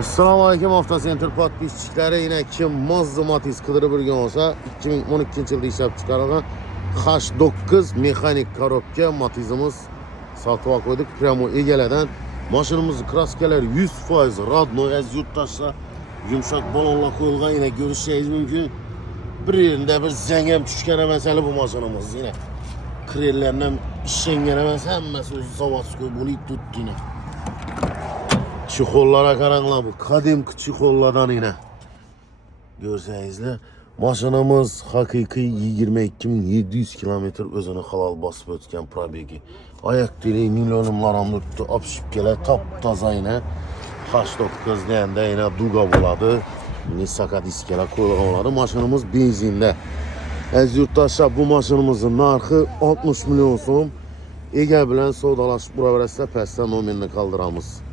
Assalamu alaikum Avtocenter podpisçiləri. Yine kim Mazda Matiz qıdırı bir gün olsa 2012 yılda işlep çıkarılan H9 mexanik korobka Matizimiz satıva koyduk. Primo egelerden maşınımızın kraskeleri 100% radno az yurttaşlar yumuşak balonla koyulgan yine görüşeceğiz mümkün. Bir yerinde bir zengin tüşkene mesele bu maşınımız yine. Krillerinden şengenemez hemmesi özü savası koy bunu tuttu yine. Çikollara karanla bu. Kadim çikollardan yine. Görsenizler. Maşınımız hakiki 22.700 kilometre özünü halal basıp ötken probegi. Ayak direği milyonumlarını tuttu. Apşıp gele taptaza yine. H9 deyende yine duga buladı. Yine sakat iskele koyulğanları. Maşınımız benzinle. Ez yurttaşlar bu maşınımızın narxı 60 milyon so'm. Ege bilen so'dalaşıp bura verəslə pəstən nomerini kaldıramız.